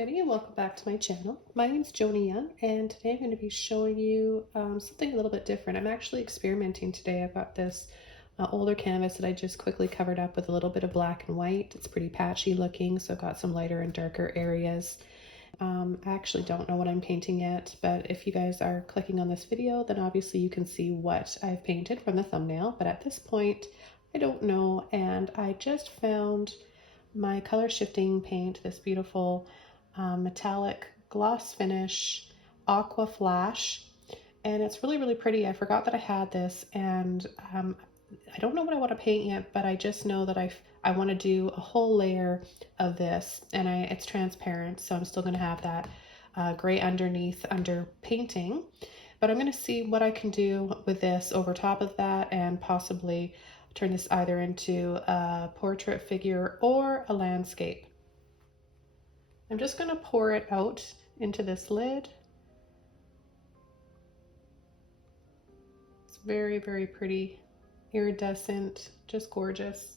everybody, welcome back to my channel. My name's Joni and today I'm going to be showing you something a little bit different. I'm actually experimenting today. I've got this older canvas that I just quickly covered up with a little bit of black and white. It's pretty patchy looking, so I've got some lighter and darker areas. I actually don't know what I'm painting yet, but if you guys are clicking on this video, then obviously you can see what I've painted from the thumbnail. But at this point, I don't know, and I just found my Colourshifting paint, this beautiful metallic gloss finish Aqua Flash, and it's really pretty. I forgot that I had this, and I don't know what I want to paint yet, but I just know that I want to do a whole layer of this, and it's transparent, so I'm still going to have that gray underneath under painting, but I'm going to see what I can do with this over top of that and possibly turn this either into a portrait figure or a landscape. I'm just going to pour it out into this lid. It's very pretty, iridescent, just gorgeous.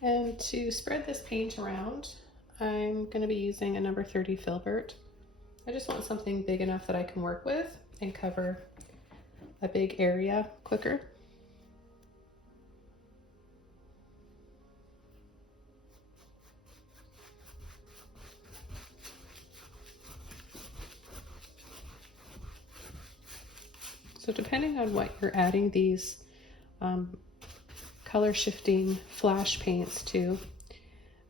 And to spread this paint around, I'm going to be using a number 30 filbert. I just want something big enough that I can work with and cover a big area quicker. So depending on what you're adding these color shifting flash paints to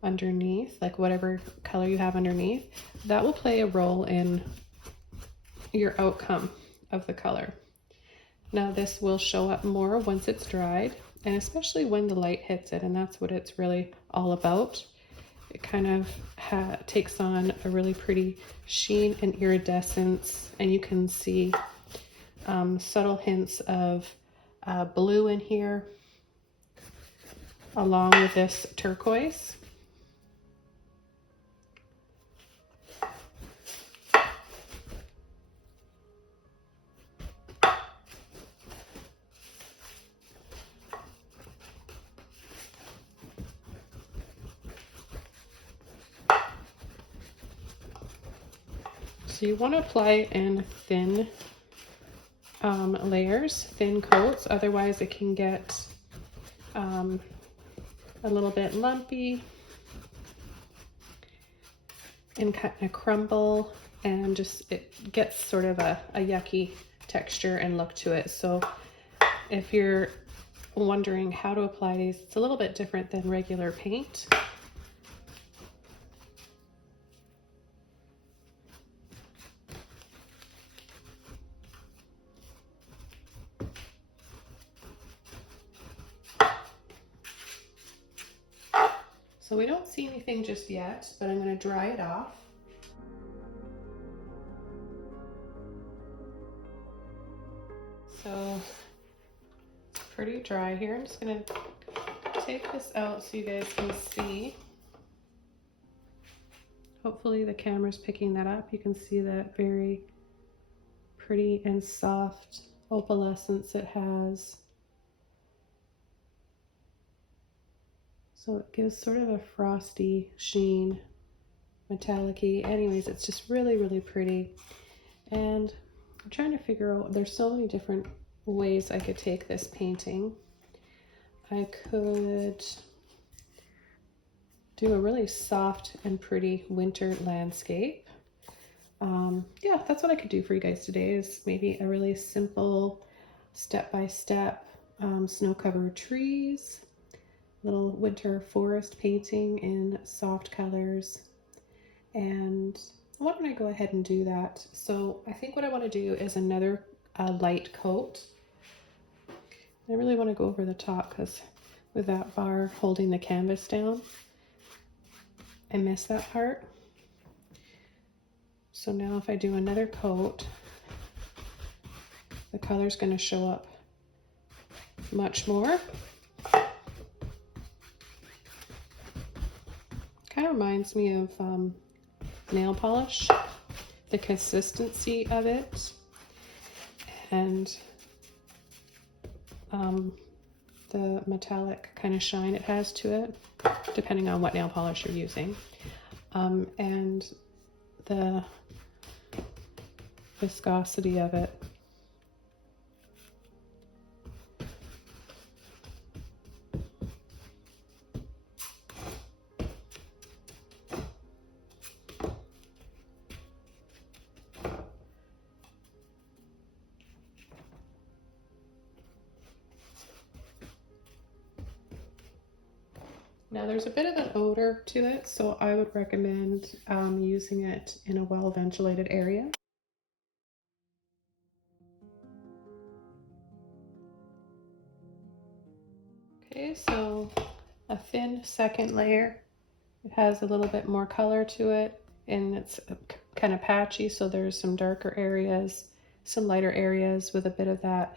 underneath, like whatever color you have underneath, that will play a role in your outcome of the color. Now this will show up more once it's dried, and especially when the light hits it, and that's what it's really all about. It kind of takes on a really pretty sheen and iridescence, and you can see subtle hints of blue in here along with this turquoise. So you want to apply it in thin layers, thin coats, otherwise it can get a little bit lumpy and kind of crumble, and just it gets sort of a yucky texture and look to it. So if you're wondering how to apply these, it's a little bit different than regular paint. So we don't see anything just yet, but I'm going to dry it off. So it's pretty dry here. I'm just going to take this out so you guys can see. Hopefully the camera's picking that up. You can see that very pretty and soft opalescence it has. So it gives sort of a frosty sheen, metallic-y. Anyways, it's just really pretty. And I'm trying to figure out, there's so many different ways I could take this painting. I could do a really soft and pretty winter landscape. Yeah, that's what I could do for you guys today, is maybe a really simple step-by-step snow-covered trees, little winter forest painting in soft colors. And why don't I go ahead and do that? So I think what I want to do is another light coat. I really want to go over the top because with that bar holding the canvas down, I miss that part. So now if I do another coat, the color's going to show up much more. Kind of reminds me of nail polish, the consistency of it, and the metallic kind of shine it has to it, depending on what nail polish you're using. and the viscosity of it. Now there's a bit of an odor to it, so I would recommend using it in a well-ventilated area. Okay, so a thin second layer. It has a little bit more color to it, and it's kind of patchy, so there's some darker areas, some lighter areas with a bit of that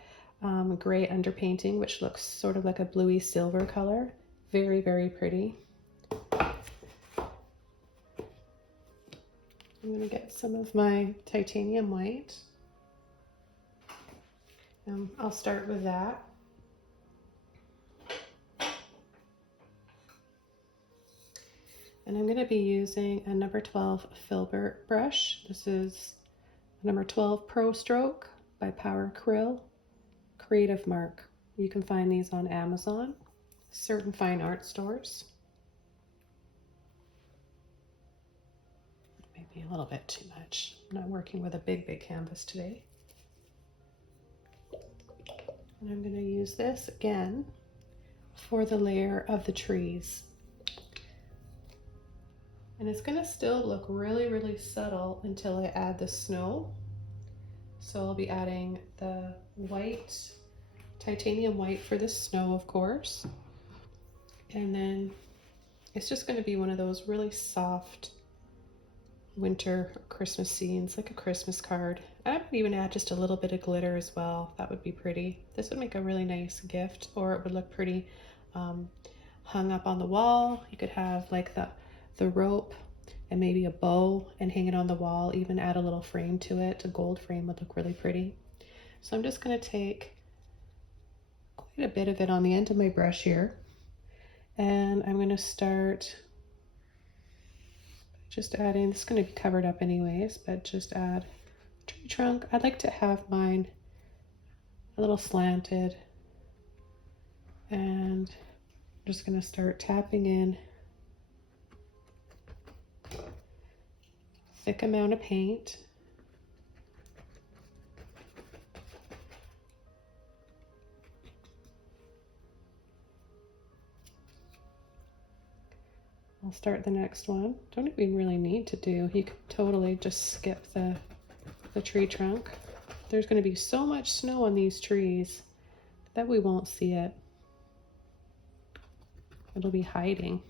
gray underpainting, which looks sort of like a bluey silver color. Very, very pretty. I'm going to get some of my titanium white. I'll start with that. And I'm going to be using a number 12 filbert brush. This is number 12 Pro Stroke by Power Acryl Creative Mark. You can find these on Amazon, certain fine art stores. Maybe a little bit too much. I'm not working with a big canvas today. And I'm going to use this again for the layer of the trees. And it's going to still look really, really subtle until I add the snow. So I'll be adding the white, titanium white for the snow, of course. And then it's just going to be one of those really soft winter Christmas scenes, like a Christmas card. I would even add just a little bit of glitter as well. That would be pretty. This would make a really nice gift, or it would look pretty hung up on the wall. You could have like the rope and maybe a bow and hang it on the wall, even add a little frame to it. A gold frame would look really pretty. So I'm just going to take quite a bit of it on the end of my brush here, and I'm going to start just adding, it's going to be covered up anyways, but just add tree trunk. I'd like to have mine a little slanted, and I'm just going to start tapping in thick amount of paint. I'll start the next one. Don't even really need to do, you could totally just skip the tree trunk. There's going to be so much snow on these trees that we won't see it. It'll be hiding.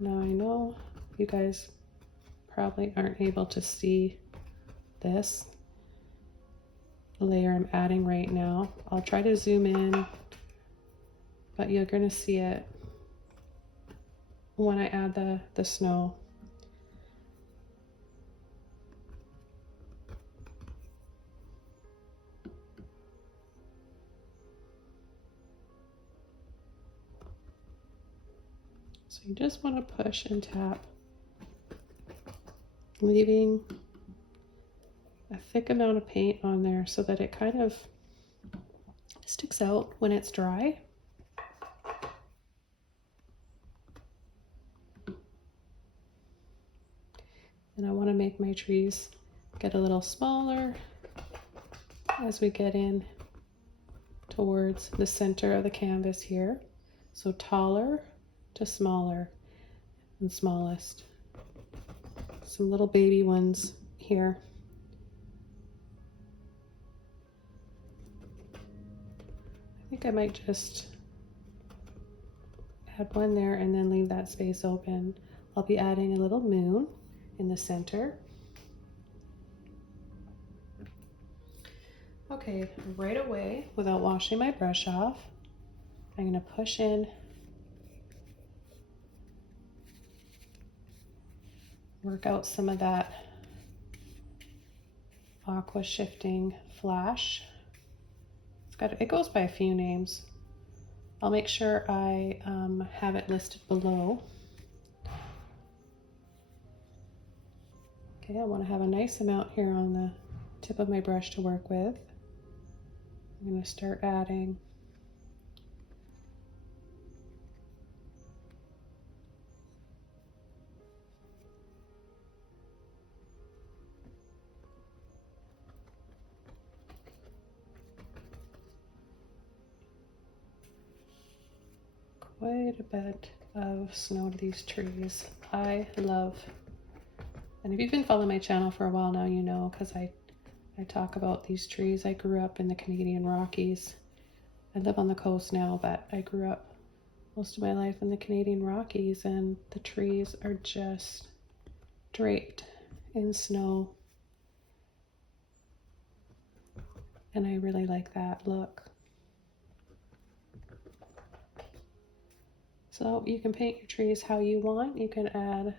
Now I know you guys probably aren't able to see this layer I'm adding right now. I'll try to zoom in, but you're going to see it when I add the snow. So you just want to push and tap, leaving a thick amount of paint on there so that it kind of sticks out when it's dry. And I want to make my trees get a little smaller as we get in towards the center of the canvas here. So taller to smaller and smallest. Some little baby ones here. I think I might just add one there and then leave that space open. I'll be adding a little moon in the center. Okay, Okay, right away, without washing my brush off, I'm going to push in work out some of that Aqua shifting flash. It goes by a few names. I'll make sure I have it listed below. Okay, I want to have a nice amount here on the tip of my brush to work with. I'm going to start adding quite a bit of snow to these trees. I love, and if you've been following my channel for a while now, you know, because I talk about these trees. I grew up in the Canadian Rockies. I live on the coast now, but I grew up most of my life in the Canadian Rockies, and the trees are just draped in snow. And I really like that look. So you can paint your trees how you want. You can add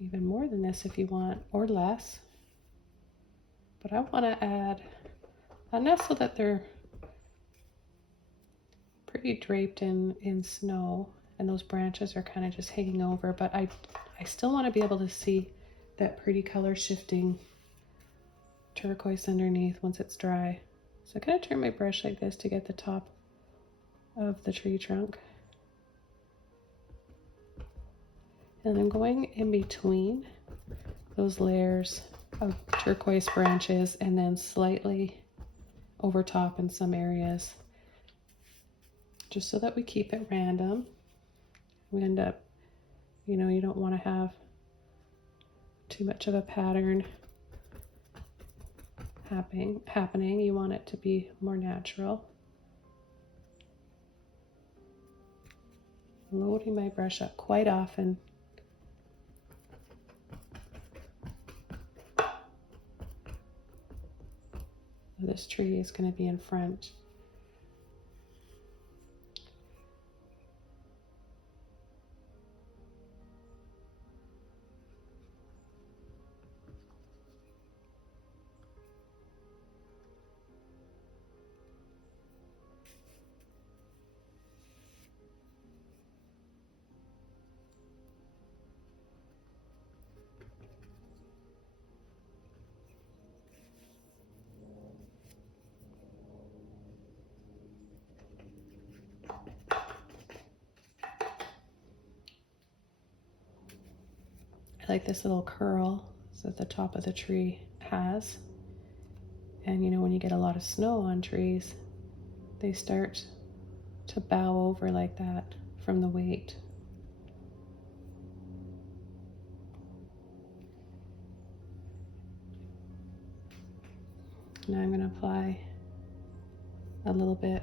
even more than this if you want, or less. But I want to add enough so that they're pretty draped in snow, and those branches are kind of just hanging over, but I still want to be able to see that pretty color shifting turquoise underneath once it's dry. So I'm going to turn my brush like this to get the top of the tree trunk. And I'm going in between those layers of turquoise branches and then slightly over top in some areas, just so that we keep it random. We end up, you know, you don't want to have too much of a pattern happening. You want it to be more natural. Loading my brush up quite often. This tree is going to be in front. I like this little curl that the top of the tree has. And you know, when you get a lot of snow on trees, they start to bow over like that from the weight. Now I'm going to apply a little bit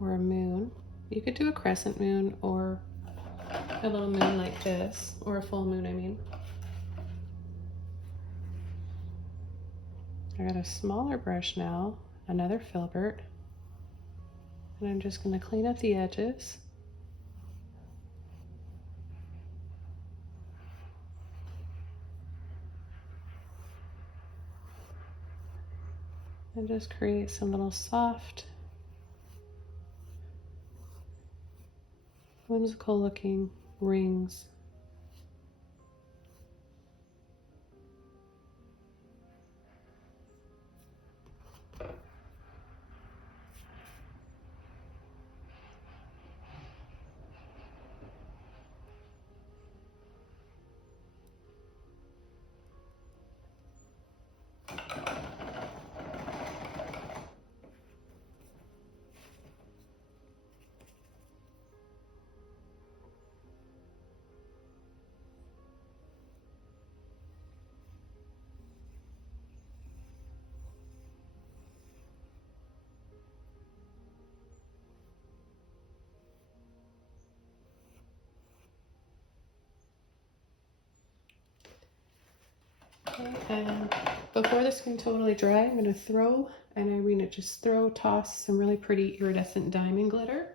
for a moon. You could do a crescent moon or a little moon like this, or a full moon, I mean. I got a smaller brush now, another filbert, and I'm just going to clean up the edges. And just create some little soft, whimsical looking rings. Okay, and before this can totally dry, I'm going to throw and I'm going to just toss some really pretty iridescent diamond glitter.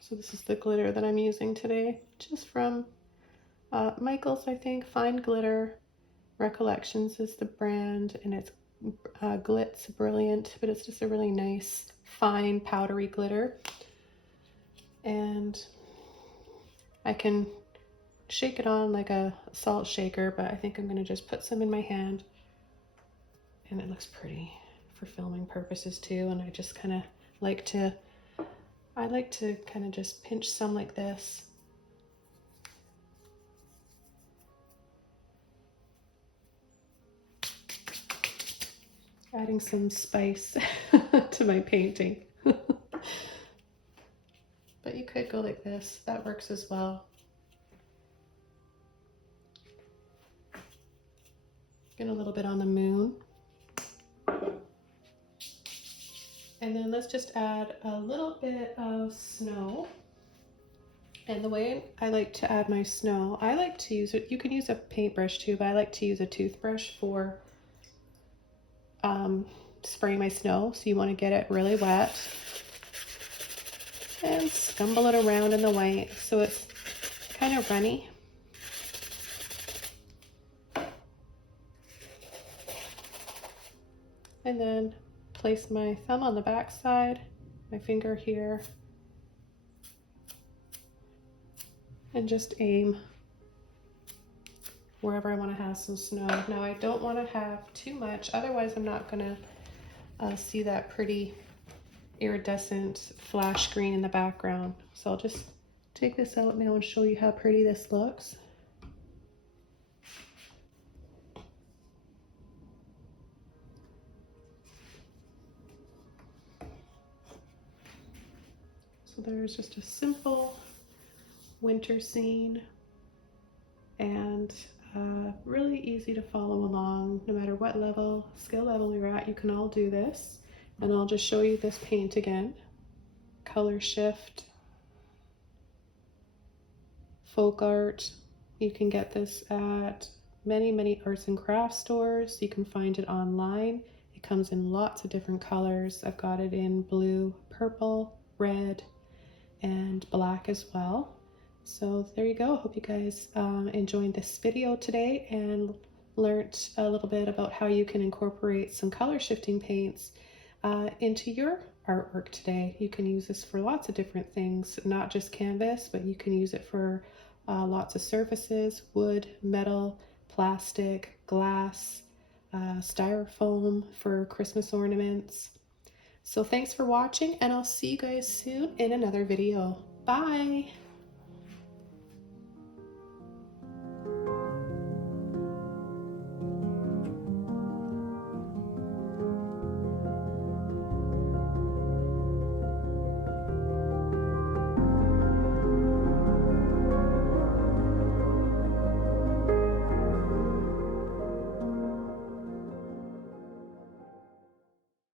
So this is the glitter that I'm using today, just from Michael's, I think. Fine Glitter Recollections is the brand, and it's Glitz Brilliant, but it's just a really nice, fine, powdery glitter. And I can shake it on like a salt shaker, but I think I'm going to just put some in my hand, and it looks pretty for filming purposes too. And I just kind of like to kind of just pinch some like this. Adding some spice to my painting. But you could go like this, that works as well. Get a little bit on the moon. And then let's just add a little bit of snow. And the way I like to add my snow, I like to use it, you can use a paintbrush too, but I like to use a toothbrush for spraying my snow. So you want to get it really wet and scumble it around in the white so it's kind of runny. And then place my thumb on the back side, my finger here, and just aim wherever I want to have some snow. Now I don't want to have too much, otherwise I'm not going to see that pretty iridescent flash green in the background. So I'll just take this out now and show you how pretty this looks. So there's just a simple winter scene, and really easy to follow along. No matter what skill level you're at, you can all do this. And I'll just show you this paint again. Colorshift, Folk Art. You can get this at many arts and crafts stores. You can find it online. It comes in lots of different colors. I've got it in blue, purple, red, and black as well. So there you go. Hope you guys enjoyed this video today and learned a little bit about how you can incorporate some color shifting paints into your artwork today. You can use this for lots of different things, not just canvas, but you can use it for lots of surfaces: wood, metal, plastic, glass, styrofoam for Christmas ornaments. So thanks for watching, and I'll see you guys soon in another video. Bye!